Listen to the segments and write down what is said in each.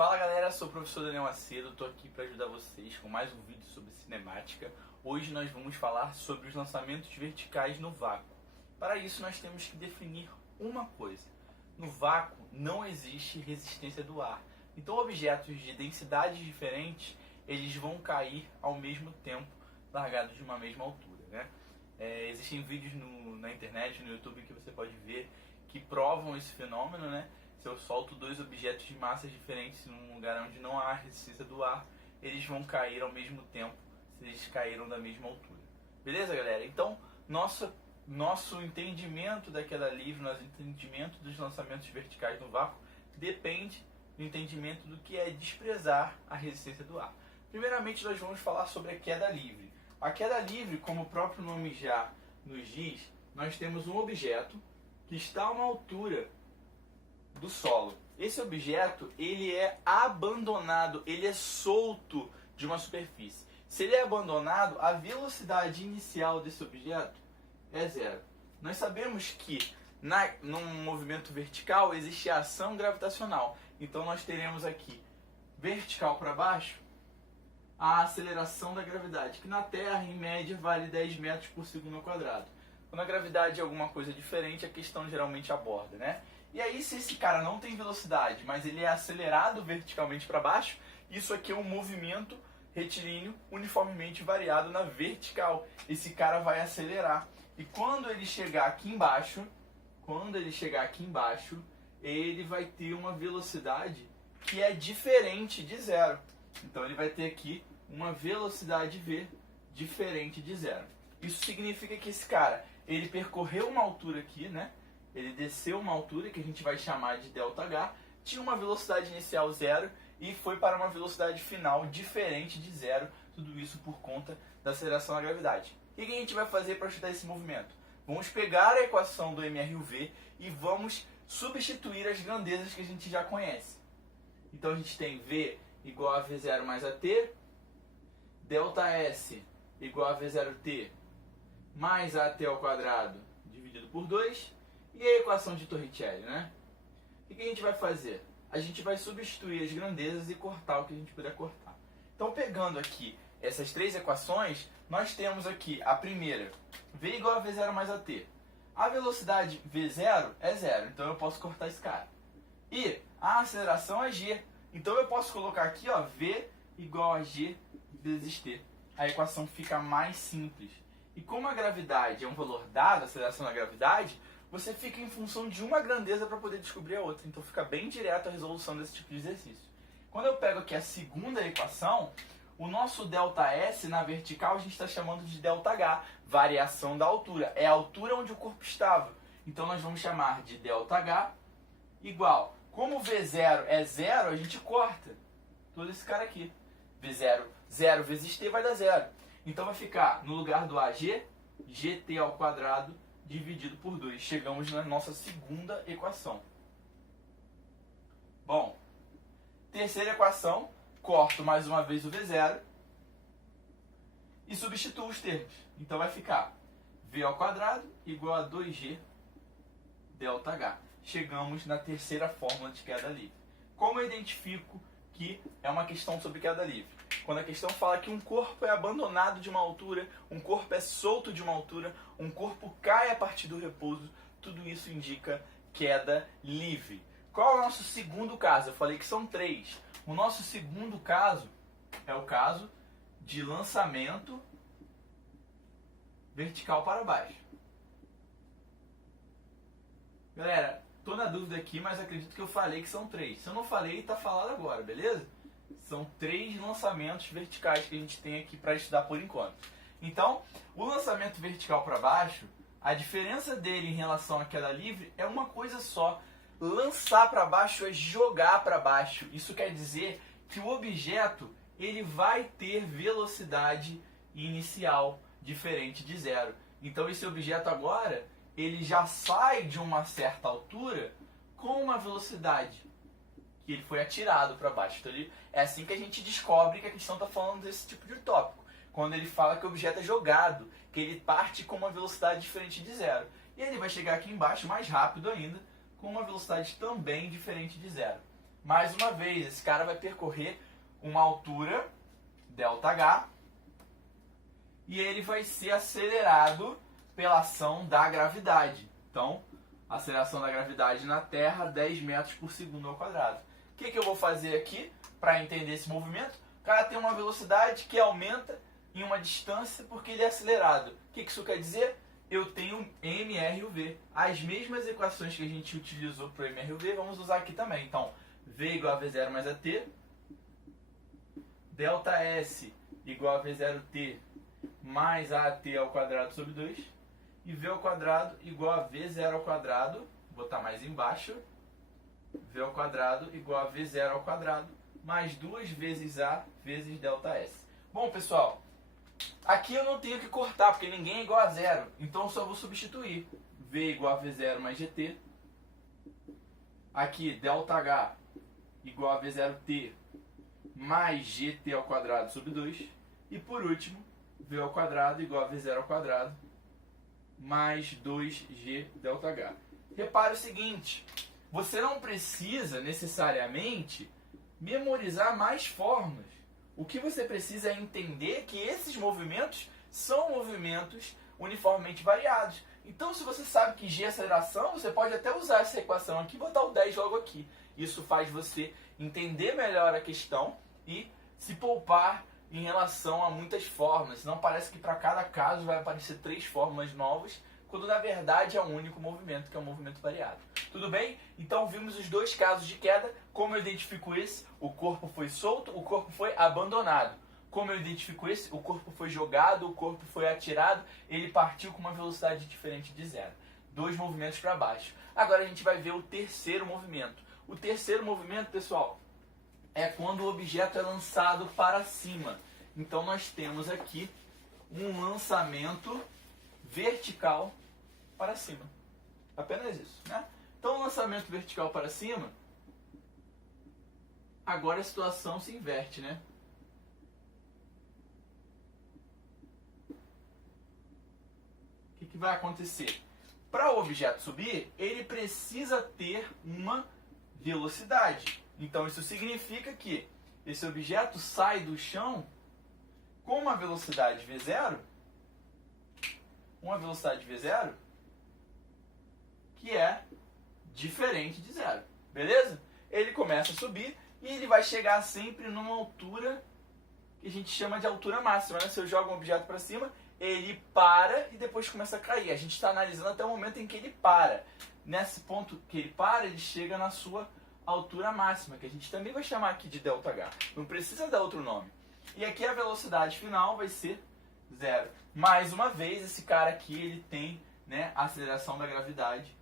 Fala galera, sou o professor Daniel Macedo, estou aqui para ajudar vocês com mais um vídeo sobre cinemática. Hoje nós vamos falar sobre os lançamentos verticais no vácuo. Para isso nós temos que definir uma coisa: no vácuo não existe resistência do ar. Então objetos de densidades diferentes, eles vão cair ao mesmo tempo, largados de uma mesma altura, né? Existem vídeos na internet, no YouTube, que você pode ver que provam esse fenômeno, né? Se eu solto dois objetos de massas diferentes num lugar onde não há resistência do ar, eles vão cair ao mesmo tempo se eles caíram da mesma altura. Beleza, galera? Então, nosso entendimento da queda livre, nosso entendimento dos lançamentos verticais no vácuo, depende do entendimento do que é desprezar a resistência do ar. Primeiramente, nós vamos falar sobre a queda livre. A queda livre, como o próprio nome já nos diz, nós temos um objeto que está a uma altura do solo. Esse objeto, ele é abandonado, ele é solto de uma superfície. Se ele é abandonado, a velocidade inicial desse objeto é zero. Nós sabemos que num movimento vertical existe a ação gravitacional. Então nós teremos aqui, vertical para baixo, a aceleração da gravidade, que na Terra, em média, vale 10 metros por segundo ao quadrado. Quando a gravidade é alguma coisa diferente, a questão geralmente aborda, né? E aí, se esse cara não tem velocidade, mas ele é acelerado verticalmente para baixo, isso aqui é um movimento retilíneo uniformemente variado na vertical. Esse cara vai acelerar. E quando ele chegar aqui embaixo, ele vai ter uma velocidade que é diferente de zero. Então ele vai ter aqui uma velocidade v diferente de zero. Isso significa que esse cara, ele percorreu uma altura aqui, né? Ele desceu uma altura que a gente vai chamar de ΔH, tinha uma velocidade inicial zero e foi para uma velocidade final diferente de zero, tudo isso por conta da aceleração da gravidade. O que a gente vai fazer para estudar esse movimento? Vamos pegar a equação do mr e o v e vamos substituir as grandezas que a gente já conhece. Então a gente tem v igual a v0 mais at, ΔS igual a v0t mais at ao quadrado dividido por 2, e a equação de Torricelli, né? O que a gente vai fazer? A gente vai substituir as grandezas e cortar o que a gente puder cortar. Então, pegando aqui essas três equações, nós temos aqui a primeira, v igual a v0 mais at. A velocidade v0 é zero, então eu posso cortar esse cara. E a aceleração é g, então eu posso colocar aqui, ó, v igual a g vezes t. A equação fica mais simples. E como a gravidade é um valor dado, a aceleração da gravidade, você fica em função de uma grandeza para poder descobrir a outra. Então fica bem direto a resolução desse tipo de exercício. Quando eu pego aqui a segunda equação, o nosso ΔS na vertical a gente está chamando de ΔH, variação da altura. É a altura onde o corpo estava. Então nós vamos chamar de ΔH igual. Como V0 é zero, a gente corta todo esse cara aqui. V0, 0 vezes t vai dar zero. Então vai ficar no lugar do AG, GT ao quadrado dividido por 2. Chegamos na nossa segunda equação. Bom, terceira equação, corto mais uma vez o V0 e substituo os termos. Então vai ficar V ao quadrado igual a 2G ΔH. Chegamos na terceira fórmula de queda livre. Como eu identifico que é uma questão sobre queda livre? Quando a questão fala que um corpo é abandonado de uma altura, um corpo é solto de uma altura, um corpo cai a partir do repouso, tudo isso indica queda livre. Qual é o nosso segundo caso? Eu falei que são três. O nosso segundo caso é o caso de lançamento vertical para baixo. Galera, tô na dúvida aqui, mas acredito que eu falei que são três. Se eu não falei, tá falado agora, beleza? São três lançamentos verticais que a gente tem aqui para estudar por enquanto. Então, o lançamento vertical para baixo, a diferença dele em relação à queda livre é uma coisa só. Lançar para baixo é jogar para baixo. Isso quer dizer que o objeto ele vai ter velocidade inicial diferente de zero. Então esse objeto agora ele já sai de uma certa altura com uma velocidade que ele foi atirado para baixo. Então, é assim que a gente descobre que a questão está falando desse tipo de tópico. Quando ele fala que o objeto é jogado, que ele parte com uma velocidade diferente de zero. E ele vai chegar aqui embaixo mais rápido ainda, com uma velocidade também diferente de zero. Mais uma vez, esse cara vai percorrer uma altura, ΔH, e ele vai ser acelerado pela ação da gravidade. Então, a aceleração da gravidade na Terra, 10 metros por segundo ao quadrado. O que eu vou fazer aqui para entender esse movimento? O cara tem uma velocidade que aumenta em uma distância porque ele é acelerado. O que isso quer dizer? Eu tenho mr e o v. As mesmas equações que a gente utilizou para o mr e o v, vamos usar aqui também. Então, v igual a v0 mais at, ΔS igual a v0t mais at ao quadrado sobre 2, e v ao quadrado igual a v0 ao quadrado, vou botar mais embaixo, v ao quadrado igual a v0 ao quadrado, mais 2 vezes a vezes ΔS. Bom, pessoal, aqui eu não tenho que cortar, porque ninguém é igual a zero, então eu só vou substituir. V igual a v0 mais gt, aqui ΔH igual a v0t mais gt ao quadrado sobre 2, e por último, v ao quadrado igual a v0 ao quadrado mais 2g ΔH. Repare o seguinte, você não precisa necessariamente memorizar mais fórmulas. O que você precisa é entender que esses movimentos são movimentos uniformemente variados. Então, se você sabe que g é aceleração, você pode até usar essa equação aqui e botar o 10 logo aqui. Isso faz você entender melhor a questão e se poupar em relação a muitas fórmulas. Não parece que para cada caso vai aparecer 3 fórmulas novas, quando na verdade é um único movimento, que é um movimento variado. Tudo bem? Então vimos os 2 casos de queda. Como eu identifico esse? O corpo foi solto, o corpo foi abandonado. Como eu identifico esse? O corpo foi jogado, o corpo foi atirado, ele partiu com uma velocidade diferente de zero. 2 movimentos para baixo. Agora a gente vai ver o terceiro movimento. O terceiro movimento, pessoal, é quando o objeto é lançado para cima. Então nós temos aqui um lançamento vertical para cima. Apenas isso, né? Então o lançamento vertical para cima, agora a situação se inverte, né? O que vai acontecer? Para o objeto subir, ele precisa ter uma velocidade. Então isso significa que esse objeto sai do chão com uma velocidade v0, que é diferente de zero, beleza? Ele começa a subir e ele vai chegar sempre numa altura que a gente chama de altura máxima, né? Se eu jogo um objeto para cima, ele para e depois começa a cair. A gente está analisando até o momento em que ele para. Nesse ponto que ele para, ele chega na sua altura máxima, que a gente também vai chamar aqui de ΔH. Não precisa dar outro nome. E aqui a velocidade final vai ser zero. Mais uma vez, esse cara aqui ele tem, né, a aceleração da gravidade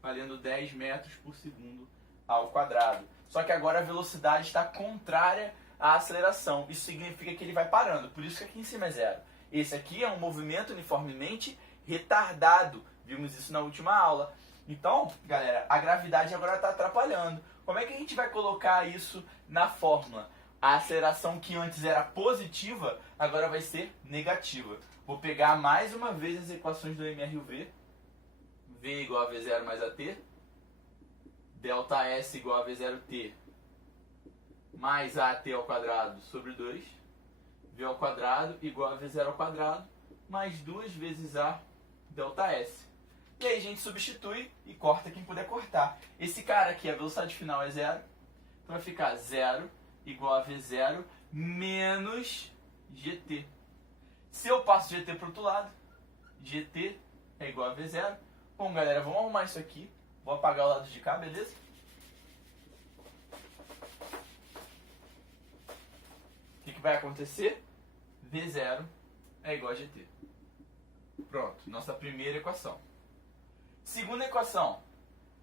valendo 10 metros por segundo ao quadrado. Só que agora a velocidade está contrária à aceleração. Isso significa que ele vai parando. Por isso que aqui em cima é zero. Esse aqui é um movimento uniformemente retardado. Vimos isso na última aula. Então, galera, a gravidade agora está atrapalhando. Como é que a gente vai colocar isso na fórmula? A aceleração que antes era positiva, agora vai ser negativa. Vou pegar mais uma vez as equações do mr e o v. V igual a v0 mais at. ΔS igual a v0t mais at ao quadrado sobre 2. V ao quadrado igual a v0 ao quadrado mais 2 vezes a ΔS. E aí a gente substitui e corta quem puder cortar. Esse cara aqui, a velocidade final é zero. Então vai ficar 0 igual a v0 menos gt. Se eu passo gt para o outro lado, gt é igual a v0. Bom, galera, vamos arrumar isso aqui. Vou apagar o lado de cá, beleza? O que vai acontecer? v0 é igual a gt. Pronto, nossa primeira equação. Segunda equação.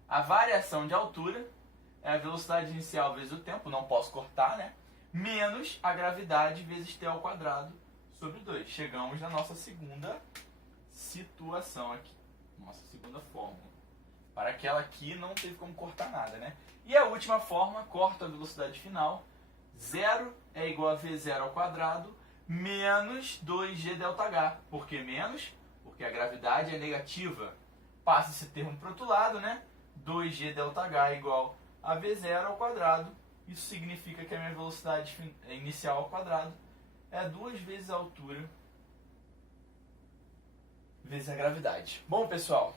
A variação de altura é a velocidade inicial vezes o tempo, não posso cortar, né? Menos a gravidade vezes t ao quadrado sobre 2. Chegamos na nossa segunda situação aqui. Nossa segunda fórmula. Para aquela aqui não teve como cortar nada, né? E a última forma, corto a velocidade final. 0 é igual a v0 ao quadrado menos 2g ΔH. Por que menos? Porque a gravidade é negativa. Passa esse termo para o outro lado, né? 2g ΔH é igual a v0 ao quadrado Isso significa que a minha velocidade inicial ao quadrado é 2 vezes a altura vezes a gravidade. Bom, pessoal,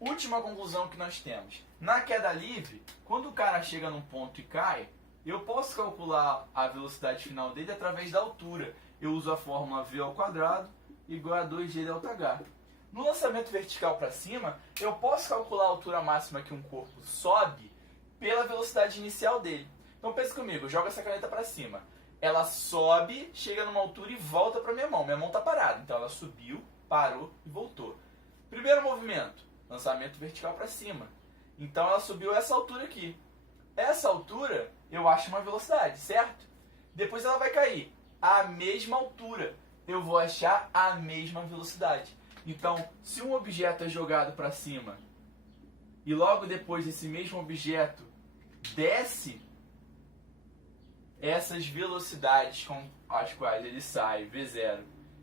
última conclusão que nós temos. Na queda livre, quando o cara chega num ponto e cai, eu posso calcular a velocidade final dele através da altura. Eu uso a fórmula v ao quadrado igual a 2g ΔH. No lançamento vertical para cima, eu posso calcular a altura máxima que um corpo sobe pela velocidade inicial dele. Então pensa comigo, eu jogo essa caneta para cima. Ela sobe, chega numa altura e volta para minha mão. Minha mão está parada, então ela subiu, parou e voltou. Primeiro movimento, lançamento vertical para cima. Então ela subiu essa altura aqui. Essa altura eu acho uma velocidade, certo? Depois ela vai cair à mesma altura. Eu vou achar a mesma velocidade. Então, se um objeto é jogado para cima e logo depois esse mesmo objeto desce, essas velocidades com as quais ele sai, v0,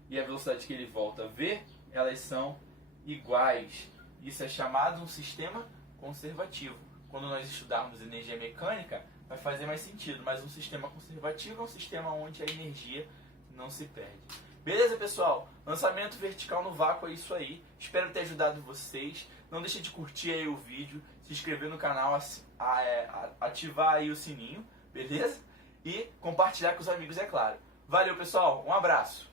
e a velocidade que ele volta, v, elas são iguais. Isso é chamado um sistema conservativo. Quando nós estudarmos energia mecânica, vai fazer mais sentido, mas um sistema conservativo é um sistema onde a energia não se perde. Beleza, pessoal? Lançamento vertical no vácuo é isso aí. Espero ter ajudado vocês. Não deixe de curtir aí o vídeo, se inscrever no canal, ativar aí o sininho, beleza? E compartilhar com os amigos, é claro. Valeu, pessoal. Um abraço.